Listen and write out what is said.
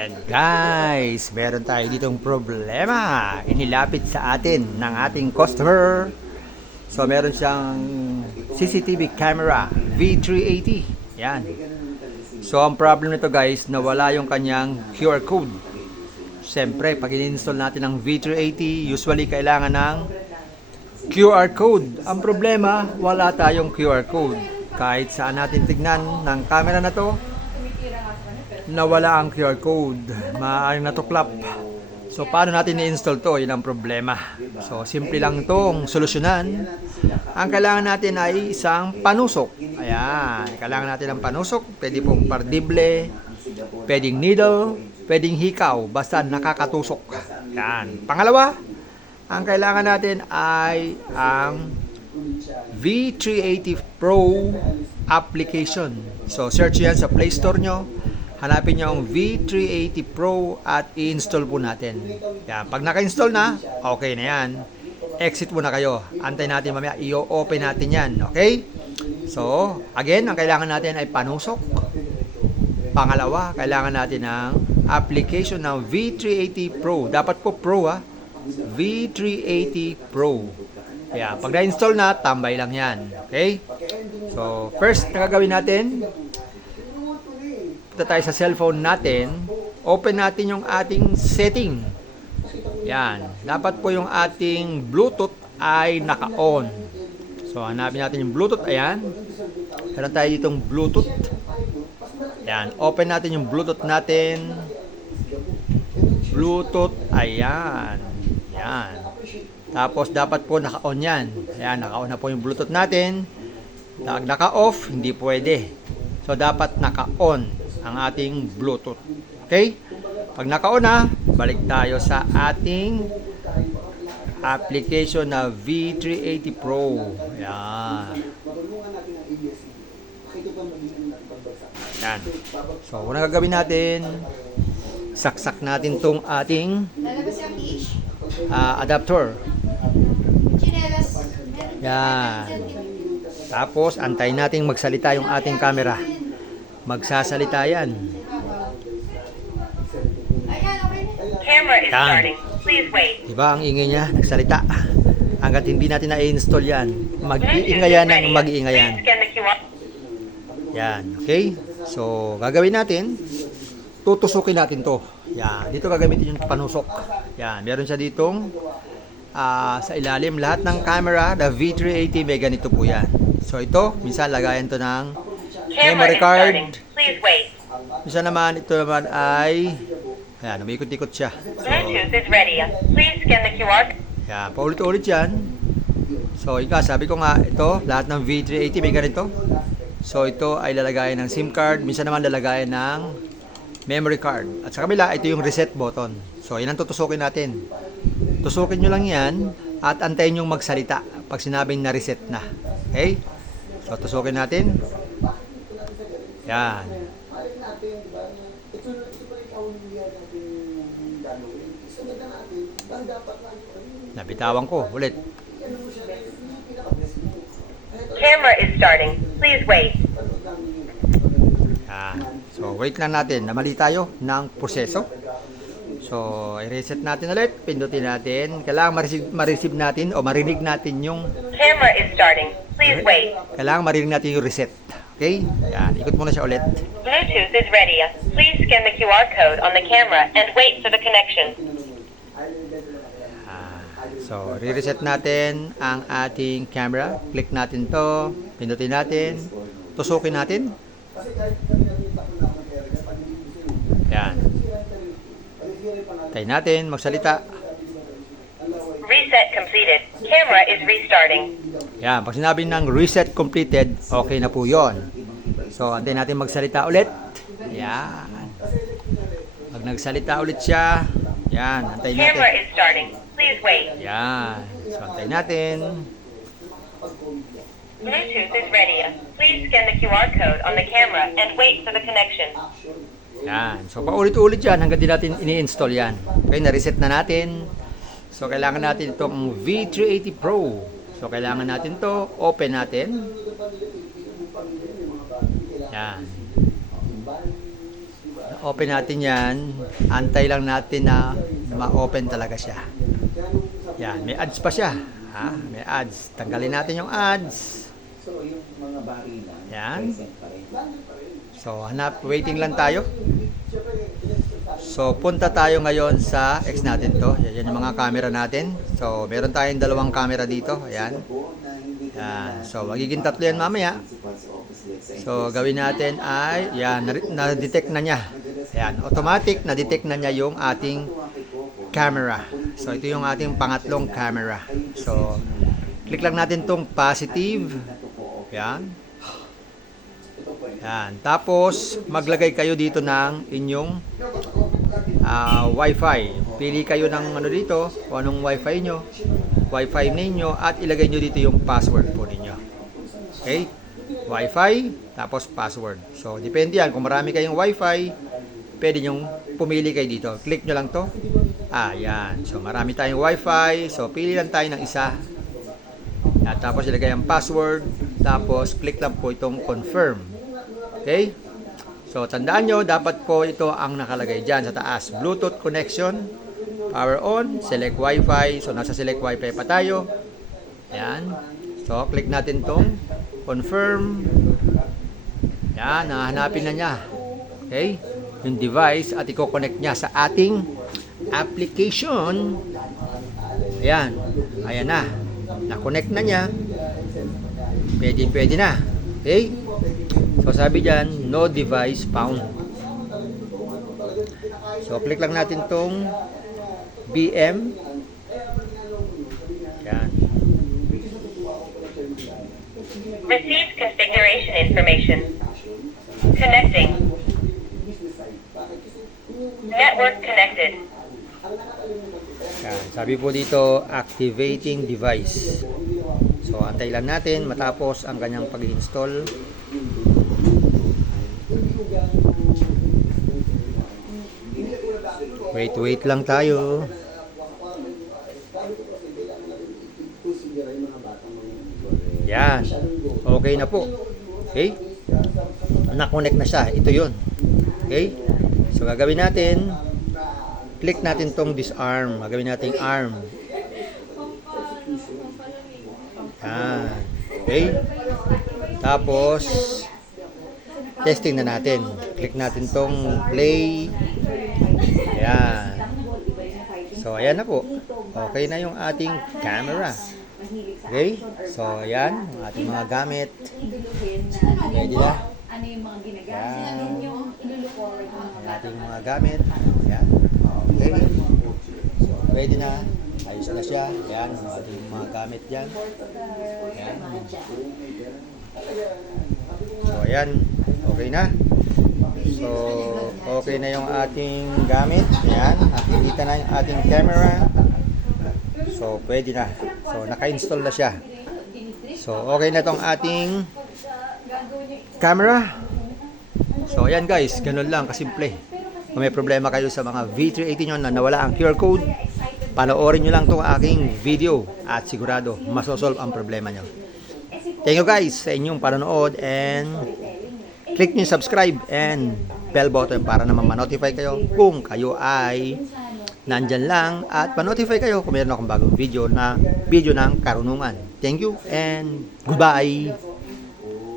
And guys, meron tayo ditong problema. Inilapit sa atin ng ating customer. So meron siyang CCTV camera V380. Yan. So ang problem nito guys, nawala yung kanyang QR code. Siyempre, pag in-install natin ng V380, usually kailangan ng QR code. Ang problema, wala tayong QR code. Kahit saan natin tignan ng camera na to, nawala ang QR code, maaaring natuklap. So paano natin i-install to? Yun ang problema. So simple lang itong solusyonan. Ang kailangan natin ay isang panusok. Ayan, kailangan natin ng panusok. Pwede pong pardible, pwedeng needle, pwedeng hikaw, basta nakakatusok. Ayan. Pangalawa, ang kailangan natin ay ang V380 Pro application. So search yan sa Play Store nyo. Hanapin nyo ang V380 Pro at i-install po natin. Yan. Pag naka-install na, okay na yan. Exit muna kayo. Antay natin mamaya. I-open natin yan. Okay? So, again, ang kailangan natin ay panusok. Pangalawa, kailangan natin ng application ng V380 Pro. Dapat po Pro ha. V380 Pro. Yan. Pag na-install na, tambay lang yan. Okay? So, first na gagawin natin, tayo sa cellphone natin, open natin yung ating setting. Yan. Dapat po yung ating Bluetooth ay naka-on. So, hanapin natin yung Bluetooth. Ayan. Meron tayo ditong Bluetooth. Yan. Open natin yung Bluetooth natin. Bluetooth. Ayan. Yan. Tapos, dapat po naka-on yan. Ayan. Naka-on na po yung Bluetooth natin. Pag naka-off, hindi pwede. So, dapat naka-on ang ating Bluetooth. Okay? Pag naka-on na, balik tayo sa ating application na V380 Pro. Ayan. Ayan. So, unang gagawin natin, saksak natin tong ating adapter. Ayan. Tapos, antayin natin magsalita yung ating camera. Magsasalita yan. Camera is starting. Please wait. Diba ang ingay niya? Nagsalita. Hanggat hindi natin na-install yan, mag-iingay yan ng mag-iingay yan. Yan. Okay? So, gagawin natin, tutusukin natin to. Yan. Dito gagamitin yung panusok. Yan. Meron siya ditong sa ilalim. Lahat ng camera, the V380, may ganito po yan. So, ito, minsan lagayan to ng memory card. Please wait. Minsan naman, ito naman ay, ayan, umikot-ikot siya. So, Bluetooth is ready. Please scan the QR. ayan, paulit-ulit yan. So, sabi ko nga, ito, lahat ng V380 may ganito. So, ito ay lalagayan ng SIM card. Minsan naman lalagayan ng memory card. At sa kabila, ito yung reset button. So, yan ang tutusukin natin. Tusukin nyo lang yan at antayin yung magsalita pag sinabing na-reset na. Okay? So, tusukin natin. Yan. Nabitawan ko. Ulit. Camera is starting. Please wait. Yan. So, wait lang natin. Namali tayo ng proseso. So, i-reset natin ulit. Pindutin natin. Kailangan ma-receive natin o marinig natin yung Camera is starting. Please wait. kailangan marinig natin yung reset. Okay? Yan. Ikot muna siya ulit. Bluetooth is ready. Please scan the QR code on the camera and wait for the connection. So, re-reset natin ang ating camera. Click natin to. Pindutin natin. Tusukin natin. Yan. Tayo natin. Magsalita. Reset completed. Camera is restarting. Yan. Pag sinabi ng reset completed, okay na po yon. So, antayin natin magsalita ulit. Yan. Pag nagsalita ulit siya, yan. Antayin natin. Camera is starting. Please wait. Yan. So, antayin natin. Bluetooth is ready. Please scan the QR code on the camera and wait for the connection. Yan. So, paulit-ulit yan hanggang di natin ini-install yan. Okay, na-reset na natin. So, kailangan natin itong V380 Pro. So, kailangan natin to. Open natin. Yan. open natin yan. Antay lang natin na ma-open talaga siya. Yan, may ads pa siya. Ha? May ads. Tanggalin natin yung ads. So, yung mga barilan, Yan. present pa rin. So, waiting lang tayo. So, punta tayo ngayon sa X natin to. Yan yung mga camera natin. So, meron tayong dalawang camera dito. Ayan. Yan. So, magiging tatlo yan mamaya. So, gawin natin ay, yan, na-detect na niya. Ayan, automatic, na-detect na niya yung ating camera. So, ito yung ating pangatlong camera. So, click lang natin tong positive. Yan. Yan. Tapos, maglagay kayo dito ng inyong Wi-Fi. Pili kayo ng ano dito, kung anong Wi-Fi nyo, Wi-Fi ninyo, at ilagay nyo dito yung password po ninyo. Okay? Wi-Fi, tapos password. So, depende yan. Kung marami kayong Wi-Fi, pwede nyong pumili kayo dito. Click nyo lang to. Yan. So, marami tayong Wi-Fi. So, pili lang tayo ng isa. At tapos ilagay ang password. Tapos, click lang po itong confirm. Okay? So, tandaan nyo, dapat po ito ang nakalagay dyan sa taas. Bluetooth connection, power on, select Wi-Fi. So, nasa select Wi-Fi pa tayo. Ayan. So, click natin tong confirm. Yan, nahanapin na niya. Okay? Yung device at i-connect niya sa ating application. Ayan. Ayan na. Na-connect na niya. Pwede na. Okay? So, sabi dyan, no device found. So, click lang natin tong BM. Yan. Received configuration information. Connecting. Network connected. Yan. Sabi po dito, activating device. So, antay lang natin matapos ang kanyang pag-install. Wait lang tayo. Yan. Okay na po. Okay? Na-connect na siya. Ito yun. Okay? So, gagawin natin, click natin tong disarm. Gagawin natin arm. Yan. Okay? Tapos, testing na natin. Click natin tong play. Ayan. So, ayan na po. Okay na yung ating camera. Okay? So, ayan. Ang ating mga gamit. Ready na? Ano yung mga ginagamit? Yan. Ano yung ilulukoy ng Ang mga ating mga gamit. Ayan. Okay. So, ready na. Ayos na siya. Ayan. Ang ating mga gamit dyan. Ayan. So, ayan. Okay na. So, okay na yung ating gamit. Ayan. Nakikita na yung ating camera. So, pwede na. So, naka-install na siya. So, okay na tong ating camera. So, ayan guys. Ganun lang. Kasimple. Kung may problema kayo sa mga V380 nyo na nawala ang QR code, panoorin nyo lang tong aking video at sigurado masosolve ang problema nyo. Thank you guys sa inyong panonood and click nyo yung subscribe and bell button para naman ma-notify kayo kung kayo ay nandyan lang at pa-notify kayo kung meron akong bagong video ng karunungan. Thank you and goodbye!